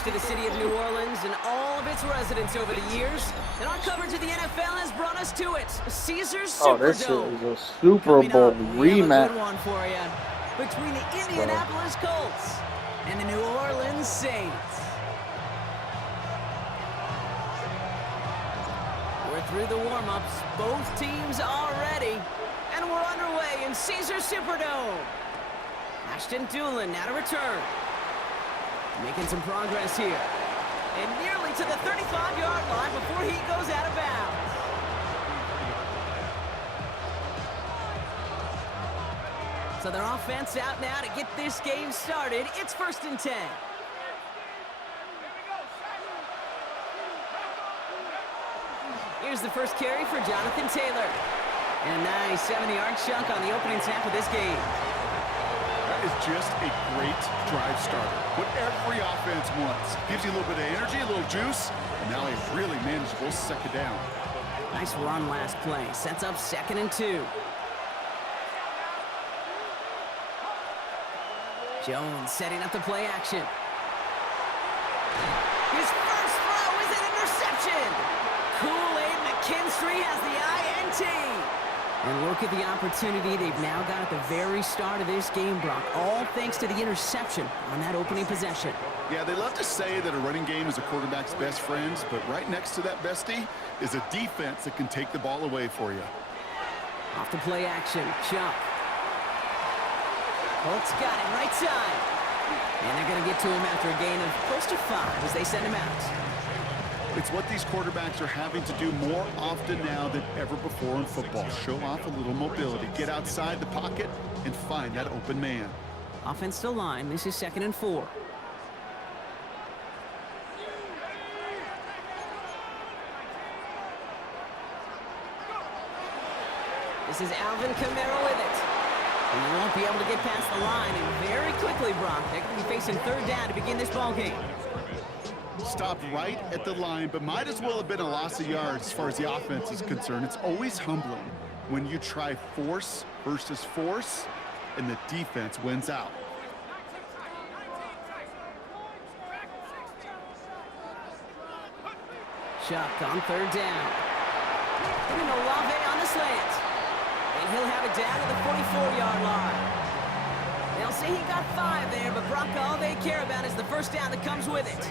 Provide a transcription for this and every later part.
H2H to the city of New Orleans and all of its residents over the years. And our coverage of the NFL has brought us to it. Caesars Superdome. Oh, this is a Super Bowl We have a rematch. good one for you. Between the Indianapolis Colts and the New Orleans Saints. We're through the warm-ups. Both teams are ready. And we're underway in Caesars Superdome. Ashton Doolin now to return. Making some progress here. And nearly to the 35-yard line before he goes out of bounds. So their offense out now to get this game started. It's 1st and 10. Here's the first carry for Jonathan Taylor. And a nice 70-yard chunk on the opening snap of this game. That is just a great drive starter. What every offense wants. Gives you a little bit of energy, a little juice, and now a really manageable second down. Nice run last play. Sets up 2nd and 2. Jones setting up the play action. His first throw is an interception. Kool-Aid McKinstry has the INT. And look at the opportunity they've now got at the very start of this game, Brock. All thanks to the interception on that opening possession. Yeah, they love to say that a running game is a quarterback's best friend, but right next to that bestie is a defense that can take the ball away for you. Off the play action, Chuck. Colts got him right side. And they're going to get to him after a gain of close to 5 as they send him out. It's what these quarterbacks are having to do more often now than ever before in football. Show off a little mobility. Get outside the pocket and find that open man. Offense still line. This is 2nd and 4. This is Alvin Kamara with it. And he won't be able to get past the line. And very quickly, Brock, they're going to be facing 3rd down to begin this ball game. Stopped right at the line, but might as well have been a loss of yards as far as the offense is concerned. It's always humbling when you try force versus force, and the defense wins out. Chuck on 3rd down. Putting Olave on the slant. And he'll have it down to the 44-yard line. They'll say he got 5 there, but Brock, all they care about is the first down that comes with it.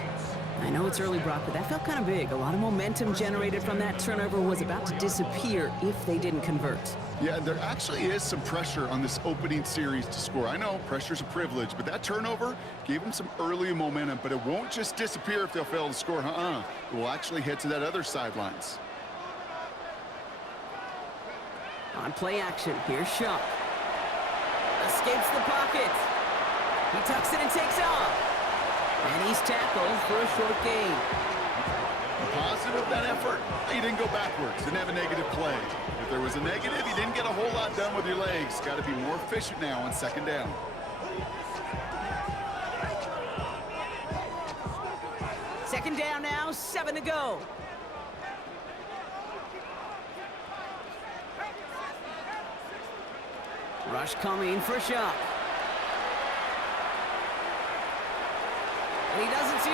I know it's early, Brock, but that felt kind of big. A lot of momentum generated from that turnover was about to disappear if they didn't convert. Yeah, there actually is some pressure on this opening series to score. I know pressure's a privilege, but that turnover gave them some early momentum, but it won't just disappear if they'll fail to score. It will actually head to that other sidelines. On play action, here's Shuck. Escapes the pocket. He tucks it and takes off. And he's tackled for a short gain. The positive of that effort, he didn't go backwards, didn't have a negative play. If there was a negative, you didn't get a whole lot done with your legs. Got to be more efficient now on 2nd down. Second down now, 7 to go. Rush coming for Shuck.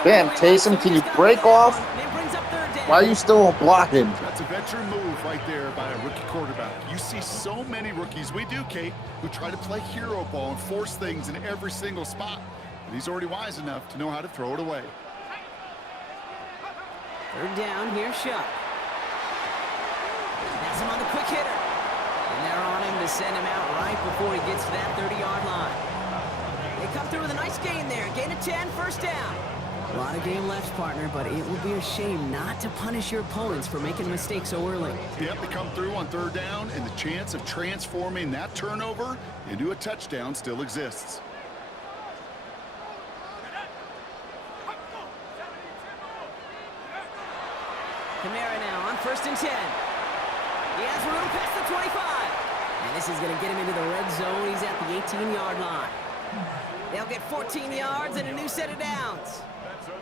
Damn, Taysom, can you break off? Why are you still blocking? That's a veteran move right there by a rookie quarterback. You see so many rookies, we do, Kate, who try to play hero ball and force things in every single spot. But he's already wise enough to know how to throw it away. 3rd down, here's Shuck. That's him on the quick hitter. And they're on him to send him out right before he gets to that 30-yard line. They come through with a nice gain there. Gain of 10, 1st down. A lot of game left, partner, but it would be a shame not to punish your opponents for making a mistake so early. Yep, they come through on 3rd down, and the chance of transforming that turnover into a touchdown still exists. Kamara now on 1st and 10. He has room past the 25. And this is going to get him into the red zone. He's at the 18-yard line. They'll get 14 yards and a new set of downs.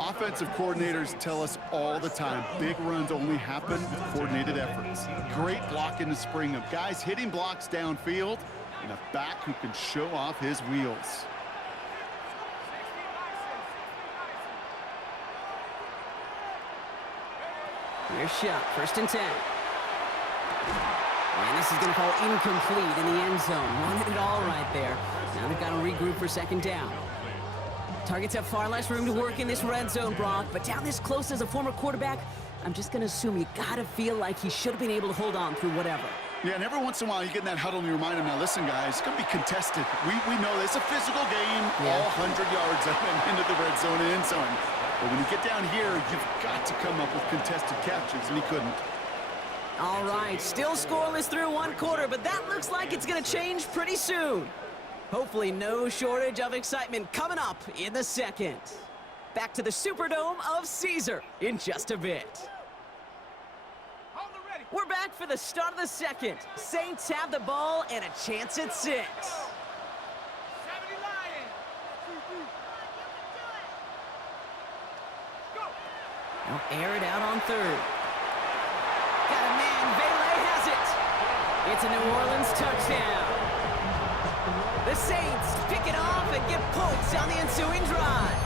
Offensive coordinators tell us all the time, big runs only happen with coordinated efforts. Great block in the spring of guys hitting blocks downfield and a back who can show off his wheels. Here's shot, 1st and 10. And this is going to fall incomplete in the end zone. Wanted it all right there. Now they've got to regroup for 2nd down. Targets have far less room to work in this red zone, Brock, but down this close as a former quarterback, I'm just going to assume you got to feel like he should have been able to hold on through whatever. Yeah, and every once in a while you get in that huddle and you remind him, now listen, guys, it's going to be contested. We know it's a physical game, all 100 yards up and into the red zone and end zone. But when you get down here, you've got to come up with contested catches, and he couldn't. All right, still scoreless through 1 quarter, but that looks like it's going to change pretty soon. Hopefully no shortage of excitement coming up in the 2nd. Back to the Superdome of Caesar in just a bit. We're back for the start of the 2nd. Saints have the ball and a chance at 6. They'll air it out on 3rd. Got a man, Vele has it. It's a New Orleans touchdown. The Saints pick it off and get points on the ensuing drive.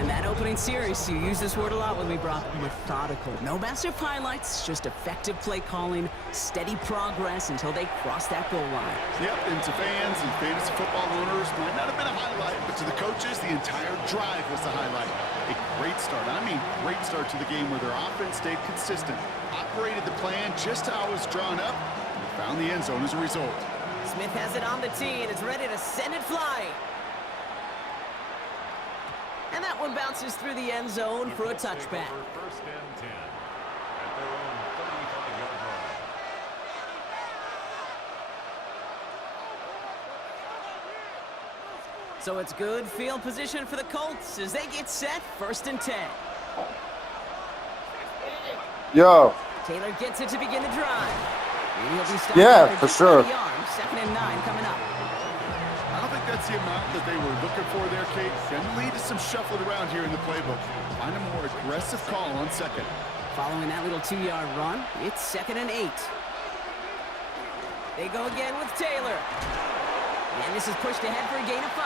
And that opening series, you use this word a lot when we brought methodical. No massive highlights, just effective play calling, steady progress until they cross that goal line. Yep, and to fans and fantasy football owners, might not have been a highlight, but to the coaches, the entire drive was the highlight. A great start, I mean great start to the game where their offense stayed consistent, operated the plan just how it was drawn up, and found the end zone as a result. Smith has it on the tee and is ready to send it flying. And that one bounces through the end zone for a touchback. 1st and 10 at their own 35-yard line. So it's good field position for the Colts as they get set, 1st and 10. Yo. Taylor gets it to begin the drive. And he'll be stopped Yeah, for just sure. 30 yards, 2nd and 9 coming up. I don't think that's the amount that they were looking for there, Kate. Can lead to some shuffling around here in the playbook. Find a more aggressive call on 2nd. Following that little 2-yard run, it's 2nd and 8. They go again with Taylor. And this is pushed ahead for a gain of 5.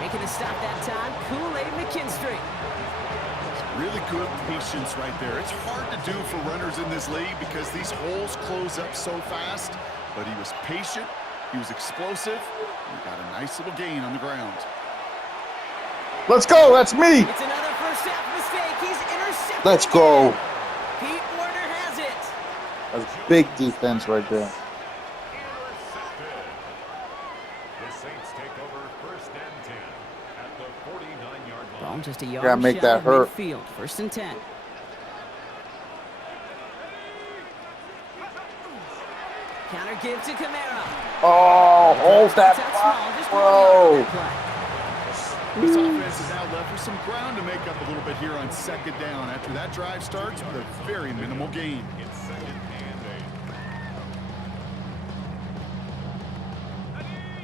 Making the stop that time, Kool-Aid McKinstry. Really good patience right there. It's hard to do for runners in this league because these holes close up so fast. But he was patient. He was explosive. He got a nice little gain on the ground. Let's go. That's me. It's another first half mistake. He's intercepted. Let's go. Pete Werner has it. That's big defense right there. Intercepted. The Saints take over 1st and 10 at the 49-yard line. Ball just a yard Gotta make shy that of hurt. midfield, 1st and 10. Counter give to Kamara. Oh, hold that That's block, small, just 1 bro. yard play. This offense is now left with some ground to make up a little bit here on 2nd down after that drive starts with a very minimal gain. It's 2nd and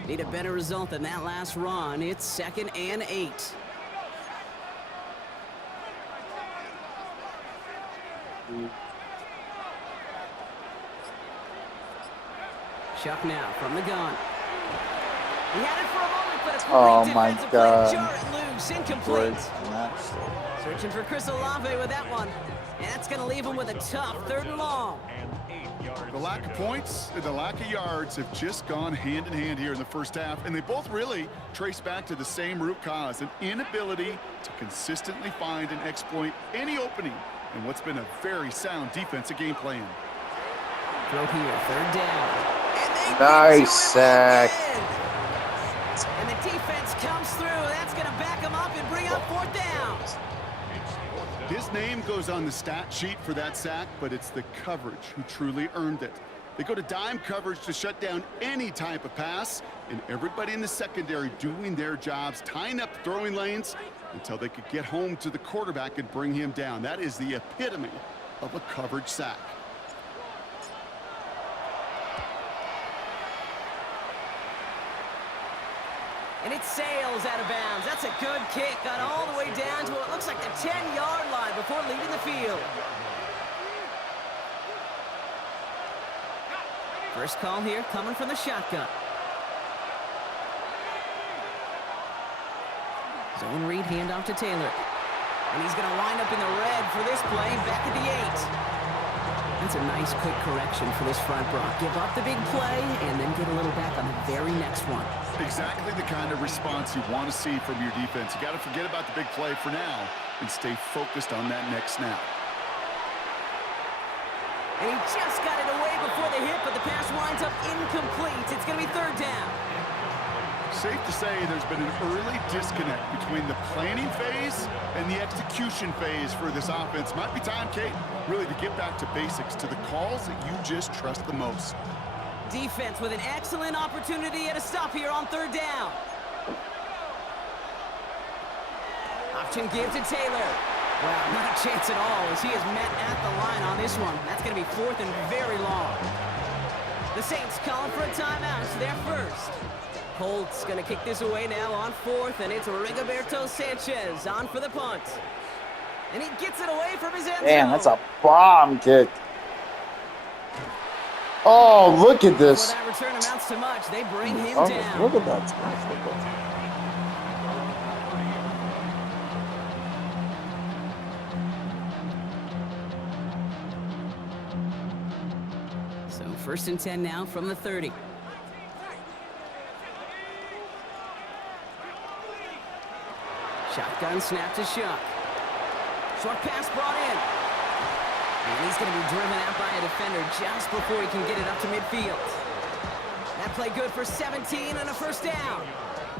8. Need a better result than that last run. It's 2nd and 8. Chuck now from the gun. He had it for a moment, but it's Oh, great my defensive God. play. Jar it loose, incomplete. Great. Searching for Chris Olave with that one. And that's going to leave him with a tough 3rd and long. And 8 yards. The lack of points and the lack of yards have just gone hand in hand here in the first half, and they both really trace back to the same root cause, an inability to consistently find and exploit any opening in what's been a very sound defensive game plan. Throw here, 3rd down. And they Nice get to him sack. again. And the defense comes through. That's going to back him up and bring up 4th down. His name goes on the stat sheet for that sack, but it's the coverage who truly earned it. They go to dime coverage to shut down any type of pass, and everybody in the secondary doing their jobs, tying up throwing lanes until they could get home to the quarterback and bring him down. That is the epitome of a coverage sack. And it sails out of bounds. That's a good kick. Got all the way down to what looks like the 10-yard line before leaving the field. First call here coming from the shotgun. Zone read, handoff to Taylor. And he's going to wind up in the red for this play, back at the 8. That's a nice quick correction for this front, Brock. Give up the big play and then get a little back on the very next one. Exactly the kind of response you want to see from your defense. You got to forget about the big play for now and stay focused on that next snap. And he just got it away before the hit, but the pass winds up incomplete. It's going to be 3rd down. Safe to say there's been an early disconnect between the planning phase and the execution phase for this offense. Might be time, Kate, really to get back to basics, to the calls that you just trust the most. Defense with an excellent opportunity at a stop here on 3rd down. Option give to Taylor. Wow, not a chance at all as he is met at the line on this one. That's going to be 4th and very long. The Saints calling for a timeout. It's their first. Colts going to kick this away now on 4th, and it's Rigoberto Sanchez on for the punt. And he gets it away from his end zone. Damn, that's a bomb kick. Oh, look at this. Before that return amounts to much, they bring him Oh, down. look at that. So 1st and 10 now from the 30. Shotgun snap to Shuck. Short pass brought in. And he's going to be driven out by a defender just before he can get it up to midfield. That play good for 17 and a 1st down.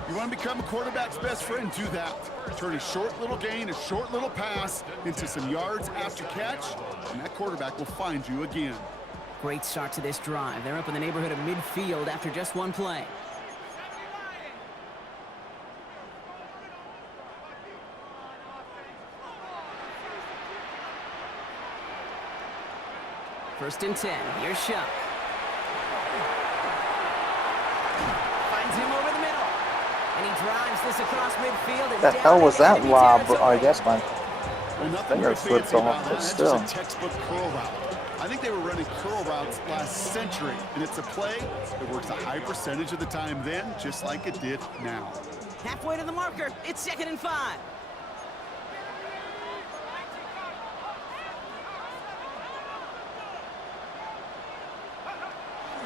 You want to become a quarterback's best friend, do that. Turn a short little gain, a short little pass into some yards after catch, and that quarterback will find you again. Great start to this drive. They're up in the neighborhood of midfield after just one play. First and 10. Here's Shuck. Finds him over the middle. And he drives this across midfield. And The hell was that enemy lob? territory. I guess my Well, nothing finger really slipped fancy off, about that. but That's still. just a textbook curl route. I think they were running curl routes last century, and it's a play that works a high percentage of the time then, just like it did now. Halfway to the marker. It's 2nd and 5.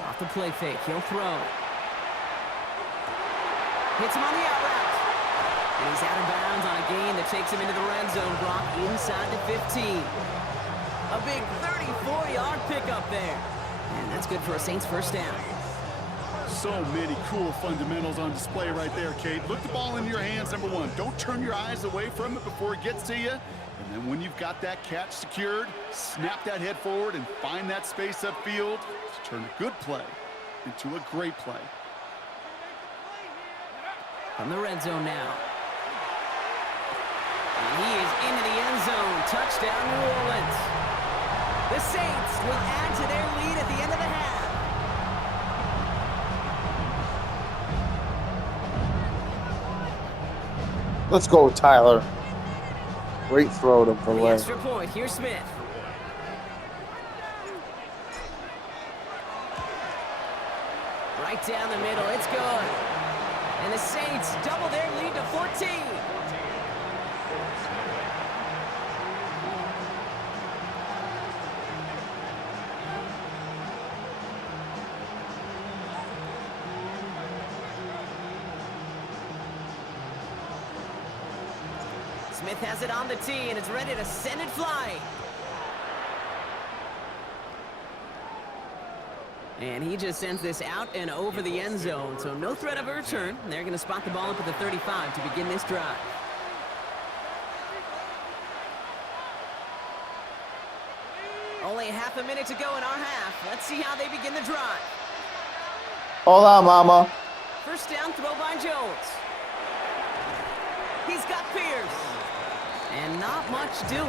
Off the play fake. He'll throw. Hits him on the out route. And he's out of bounds on a gain that takes him into the red zone. Brock inside the 15. A big 34-yard pickup there. And that's good for a Saints 1st down. So many cool fundamentals on display right there, Kate. Look the ball in your hands, number one. Don't turn your eyes away from it before it gets to you. And then when you've got that catch secured, snap that head forward and find that space upfield to turn a good play into a great play. From the red zone now. And he is into the end zone. Touchdown, New Orleans. The Saints will add to their lead at the end of the half. Let's go, Tyler. Great throw to The Valet. extra point. Here's Smith. Right down the middle. It's good. And the Saints double their lead to 14. Smith has it on the tee, and it's ready to send it flying. And he just sends this out and over the end zone, so no threat of a return. They're going to spot the ball up at the 35 to begin this drive. Only half a minute to go in our half. Let's see how they begin the drive. Hold on, Mama. First down, throw by Jones. He's got Pierce. And not much doing.